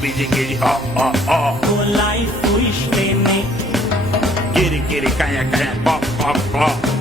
busy, get it, O life o isteme. Get it, canha, pop, pop, pop.